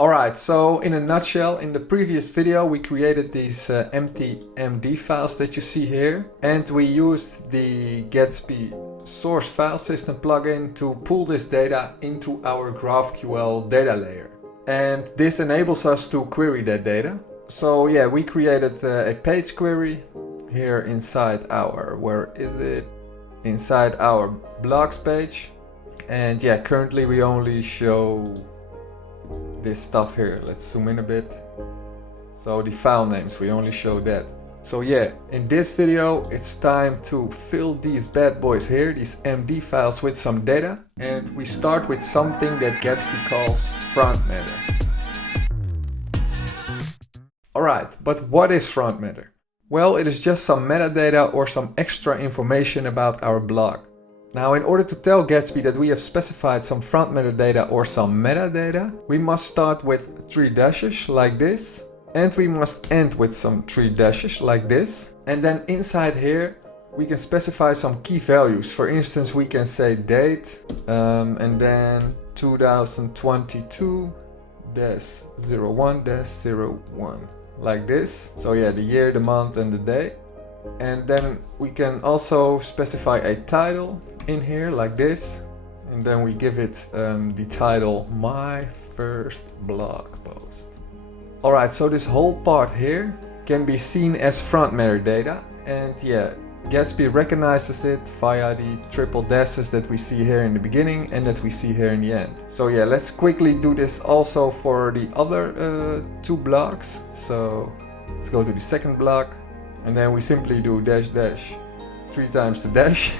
Alright, so in a nutshell, in the previous video we created these empty MD files that you see here, and we used the Gatsby source file system plugin to pull this data into our GraphQL data layer. And this enables us to query that data. So yeah, we created a page query here inside our, inside our blogs page. And yeah, currently we only show this stuff here. Let's zoom in a bit. So the file names, we only show that. So yeah, in this video it's time to fill these bad boys here, these MD files, with some data. And we start with something that Gatsby calls frontmatter. Alright, but what is frontmatter? Well, it is just some metadata or some extra information about our blog. Now, in order to tell Gatsby that we have specified some frontmatter data or some metadata, we must start with 3 dashes like this, and we must end with some 3 dashes like this. And then inside here we can specify some key values. For instance, we can say date and then 2022-01-01 like this. So yeah, the year, the month and the day. And then we can also specify a title in here like this, and then we give it the title My First Blog Post. Alright, so this whole part here can be seen as frontmatter data, and yeah, Gatsby recognizes it via the triple dashes that we see here in the beginning and that we see here in the end. So yeah, let's quickly do this also for the other 2 blocks. So let's go to the second block. And then we simply do dash dash 3 times the dash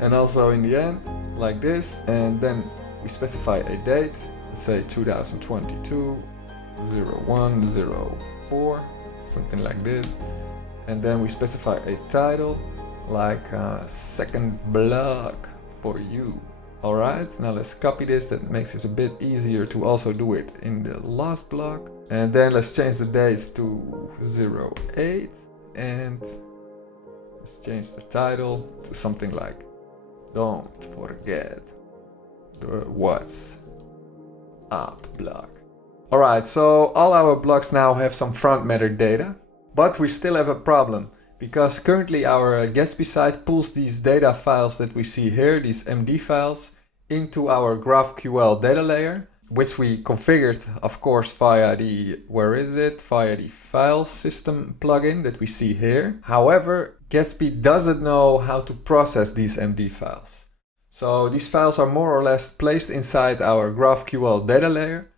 and also in the end like this. And then we specify a date, let's say 2022-01-04, something like this. And then we specify a title like second blog for you. Alright, now let's copy this. That makes it a bit easier to also do it in the last block. And then let's change the date to 08. And let's change the title to something like Don't Forget the What's Up blog. Alright, so all our blogs now have some frontmatter data, but we still have a problem, because currently our Gatsby site pulls these data files that we see here, these MD files, into our GraphQL data layer, which we configured, of course, via the, via the file system plugin that we see here. However, Gatsby doesn't know how to process these MD files. So these files are more or less placed inside our GraphQL data layer,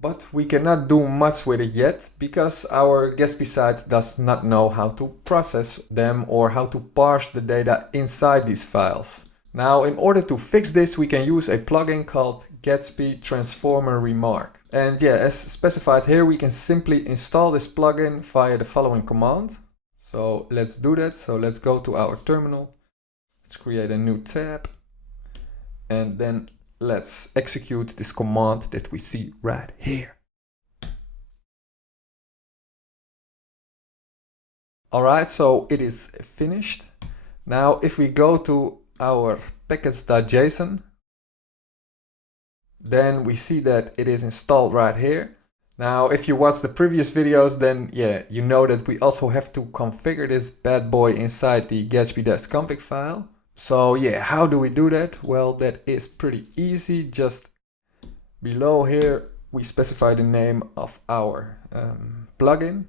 but we cannot do much with it yet because our Gatsby site does not know how to process them or how to parse the data inside these files. Now, in order to fix this, we can use a plugin called Gatsby Transformer Remark. And yeah, as specified here, we can simply install this plugin via the following command. So let's do that. So let's go to our terminal. Let's create a new tab. And then let's execute this command that we see right here. Alright, so it is finished. Now, if we go to our package.json, then we see that it is installed right here. Now, if you watch the previous videos, then yeah, you know that we also have to configure this bad boy inside the gatsby.config file. So yeah, how do we do that? Well, that is pretty easy. Just below here, we specify the name of our plugin.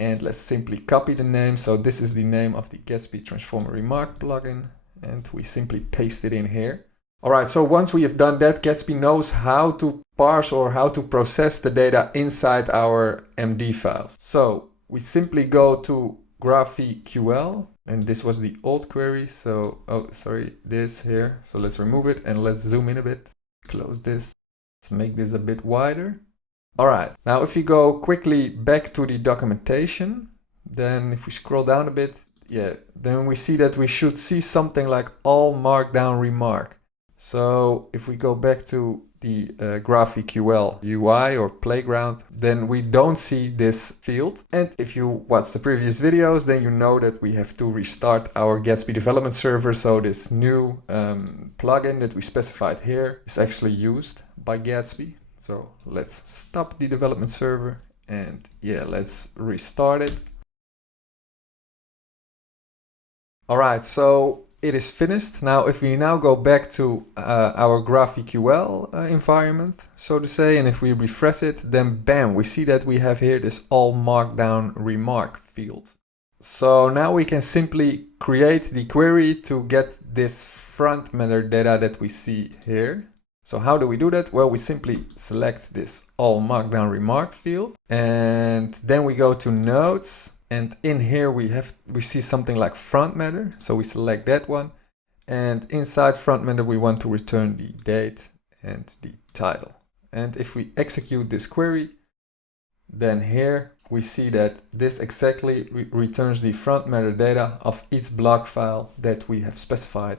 And let's simply copy the name. So this is the name of the Gatsby Transformer Remark plugin. And we simply paste it in here. Alright, so once we have done that, Gatsby knows how to parse or how to process the data inside our MD files. So we simply go to GraphQL, and this was the old query. So, this here. So let's remove it and let's zoom in a bit. Close this. Let's make this a bit wider. Alright, now if you go quickly back to the documentation, then if we scroll down a bit, yeah, then we see that we should see something like all markdown remark. So if we go back to the GraphQL UI or playground, then we don't see this field. And if you watch the previous videos, then you know that we have to restart our Gatsby development server. So this new plugin that we specified here is actually used by Gatsby. So let's stop the development server and yeah, let's restart it. All right, so it is finished. Now, if we now go back to our GraphQL environment, so to say, and if we refresh it, then bam, we see that we have here this all markdown remark field. So now we can simply create the query to get this frontmatter data that we see here. So how do we do that? Well, we simply select this all markdown remark field, and then we go to nodes. And in here we see something like frontmatter, so we select that one. And inside frontmatter we want to return the date and the title. And if we execute this query, then here we see that this exactly returns the frontmatter data of each block file that we have specified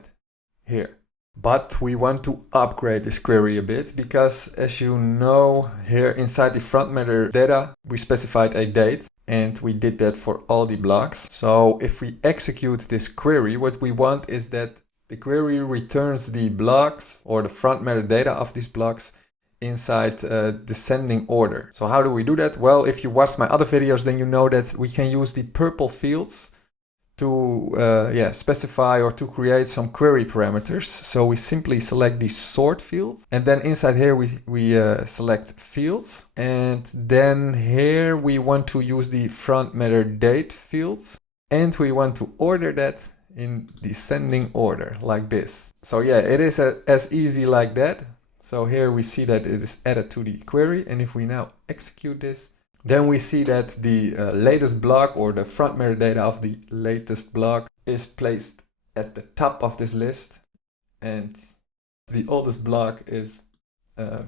here. But we want to upgrade this query a bit because, as you know, here inside the frontmatter data we specified a date. And we did that for all the blocks. So if we execute this query, what we want is that the query returns the blocks or the frontmatter data of these blocks inside descending order. So how do we do that? Well, if you watched my other videos, then you know that we can use the purple fields to specify or to create some query parameters. So we simply select the sort field, and then inside here we select fields, and then here we want to use the frontmatter date field, and we want to order that in descending order like this. So yeah, it is as easy like that. So here we see that it is added to the query, and if we now execute this, then we see that the latest block or the frontmatter data of the latest block is placed at the top of this list, and the oldest block is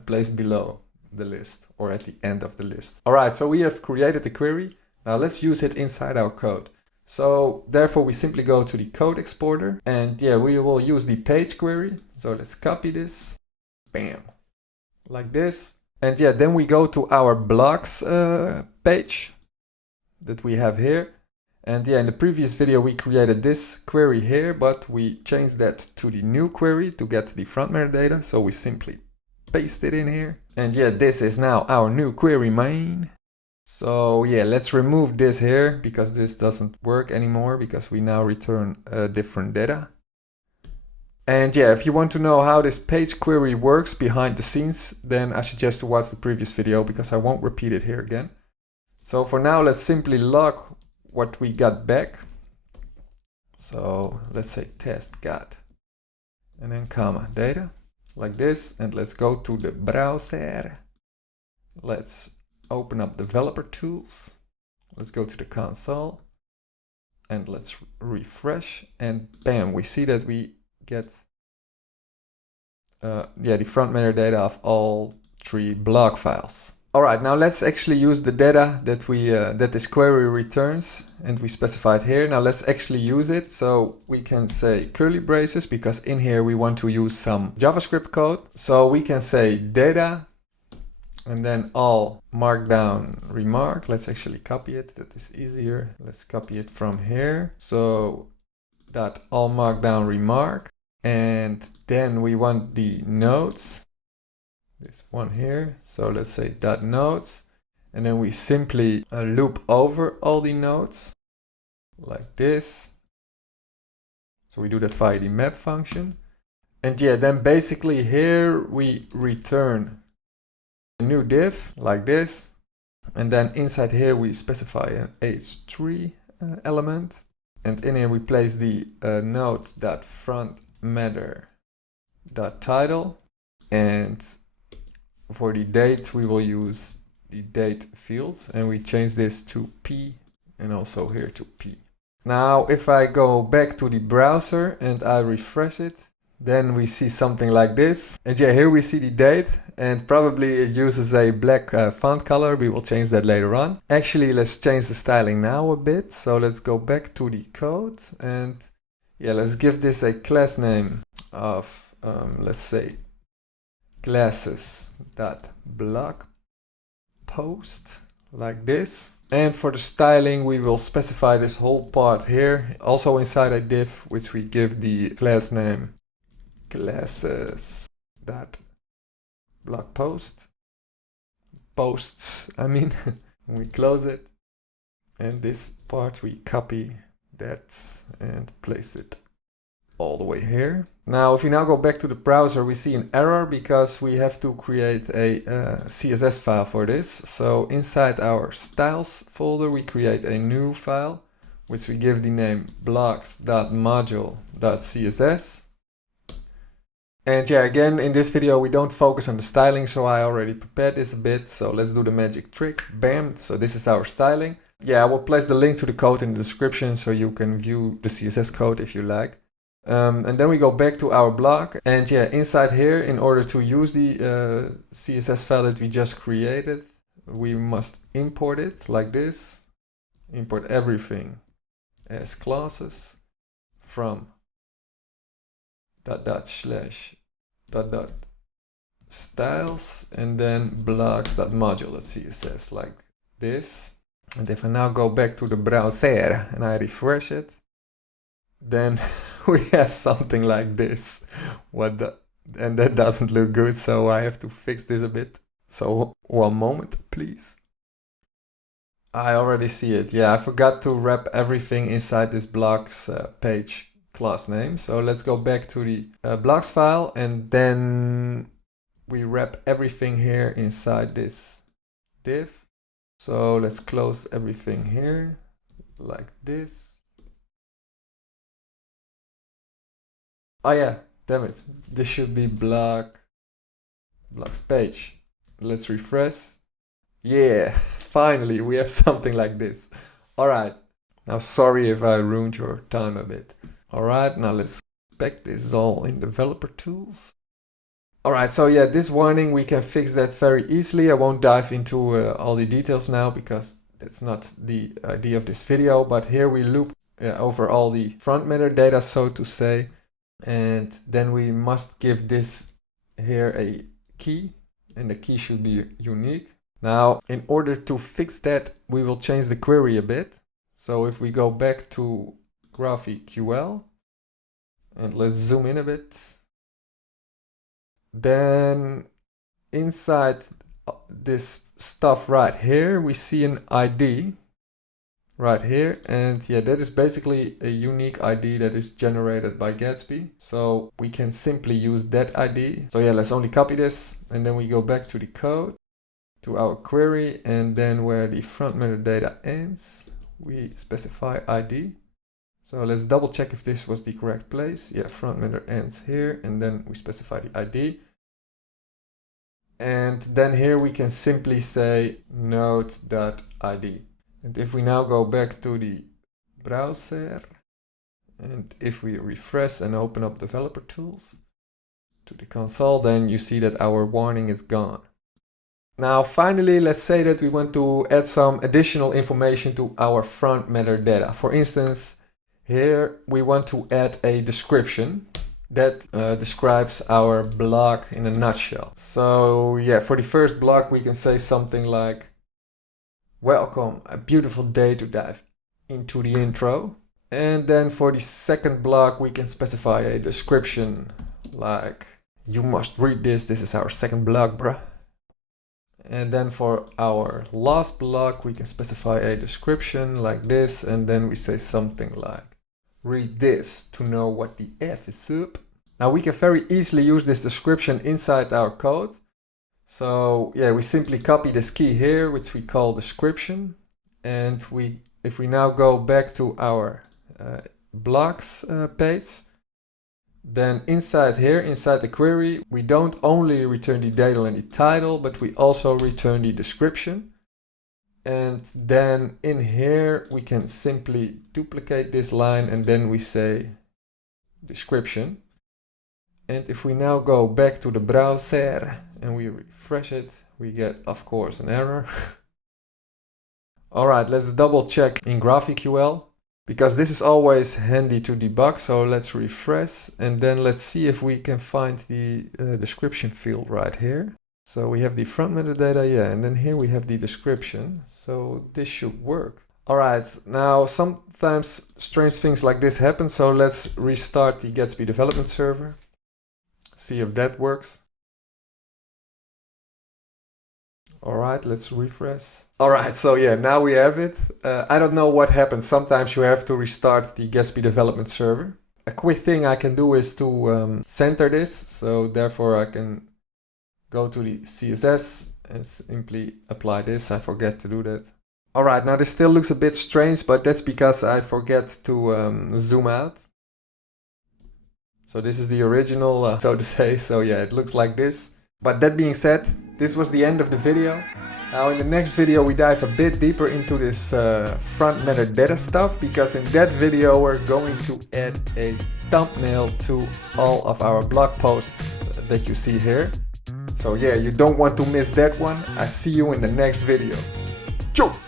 placed below the list or at the end of the list. All right, so we have created the query. Now let's use it inside our code. So therefore we simply go to the code exporter, and yeah, we will use the page query. So let's copy this, bam, like this. And yeah, then we go to our blocks page that we have here. And yeah, in the previous video we created this query here, but we changed that to the new query to get the frontmatter data. So we simply paste it in here. And yeah, this is now our new query main. So yeah, let's remove this here because this doesn't work anymore because we now return different data. And yeah, if you want to know how this page query works behind the scenes, then I suggest to watch the previous video because I won't repeat it here again. So for now, let's simply log what we got back. So let's say test got, and then comma data like this. And let's go to the browser. Let's open up developer tools. Let's go to the console and let's refresh, and bam, we see that we get the frontmatter data of all 3 block files. All right, now let's actually use the data that we that this query returns, and we specified here. Now let's actually use it. So we can say curly braces because in here we want to use some JavaScript code. So we can say data and then all markdown remark. Let's actually copy it. That is easier. Let's copy it from here. So that all markdown remark. And then we want the nodes, this one here. So let's say dot nodes, and then we simply loop over all the nodes like this. So we do that via the map function. And yeah, then basically here we return a new div like this. And then inside here we specify an h3 element. And in here we place the node.frontmatter.title, and for the date we will use the date field, and we change this to P and also here to P. Now if I go back to the browser and I refresh it, then we see something like this. And yeah, here we see the date, and probably it uses a black font color. We will change that later on. Actually, let's change the styling now a bit. So let's go back to the code, and yeah, let's give this a class name of, let's say, classes.blogpost, like this. And for the styling, we will specify this whole part here, also inside a div, which we give the class name classes.blogpost. posts, I mean. We close it, and this part we copy that and place it all the way here. Now if we now go back to the browser, we see an error because we have to create a CSS file for this. So inside our styles folder we create a new file which we give the name blocks.module.css. And yeah, again, in this video we don't focus on the styling, so I already prepared this a bit. So let's do the magic trick. Bam! So this is our styling. Yeah, I will place the link to the code in the description so you can view the CSS code if you like. And then we go back to our block, and yeah, inside here, in order to use the CSS file that we just created, we must import it like this. Import everything as classes from /.styles and then blocks.module.css like this. And if I now go back to the browser and I refresh it, then we have something like this. And that doesn't look good, so I have to fix this a bit. So one moment, please. I already see it. Yeah, I forgot to wrap everything inside this blocks page class name. So let's go back to the blocks file, and then we wrap everything here inside this div. So let's close everything here like this. Oh yeah, damn it. This should be blocks page. Let's refresh. Yeah, finally we have something like this. All right. Now sorry if I ruined your time a bit. All right, now let's inspect this all in developer tools. All right, so yeah, this warning, we can fix that very easily. I won't dive into all the details now because that's not the idea of this video, but here we loop over all the front matter data, so to say. And then we must give this here a key, and the key should be unique. Now, in order to fix that, we will change the query a bit. So if we go back to GraphQL, and let's zoom in a bit, then inside this stuff right here, we see an ID right here, and yeah, that is basically a unique ID that is generated by Gatsby. So we can simply use that ID. So yeah, let's only copy this, and then we go back to the code, to our query, and then where the front matter data ends, we specify ID. So let's double check if this was the correct place. Yeah, front matter ends here, and then we specify the ID. And then here we can simply say node.id. And if we now go back to the browser, and if we refresh and open up developer tools to the console, then you see that our warning is gone. Now finally, let's say that we want to add some additional information to our front matter data. For instance, here we want to add a description that describes our block in a nutshell. So yeah, for the first block we can say something like, welcome, a beautiful day to dive into the intro. And then for the second block we can specify a description like, you must read this is our second block, bruh. And then for our last block we can specify a description like this, and then we say something like, read this to know what the F is up. Now we can very easily use this description inside our code. So yeah, we simply copy this key here, which we call description. And if we now go back to our blocks page, then inside here, inside the query, we don't only return the data and the title, but we also return the description. And then in here, we can simply duplicate this line, and then we say description. And if we now go back to the browser and we refresh it, we get, of course, an error. All right, let's double check in GraphQL, because this is always handy to debug. So let's refresh, and then let's see if we can find the description field right here. So we have the front metadata, yeah, and then here we have the description. So this should work. All right, now sometimes strange things like this happen. So let's restart the Gatsby development server. See if that works. Alright, let's refresh. Alright, so yeah, now we have it. I don't know what happened. Sometimes you have to restart the Gatsby development server. A quick thing I can do is to center this. So therefore I can go to the CSS and simply apply this. I forget to do that. Alright, now this still looks a bit strange, but that's because I forget to zoom out. So this is the original, so to say. So yeah, it looks like this. But that being said, this was the end of the video. Now in the next video we dive a bit deeper into this frontmatter data stuff, because in that video we're going to add a thumbnail to all of our blog posts that you see here. So yeah, you don't want to miss that one. I see you in the next video. Ciao!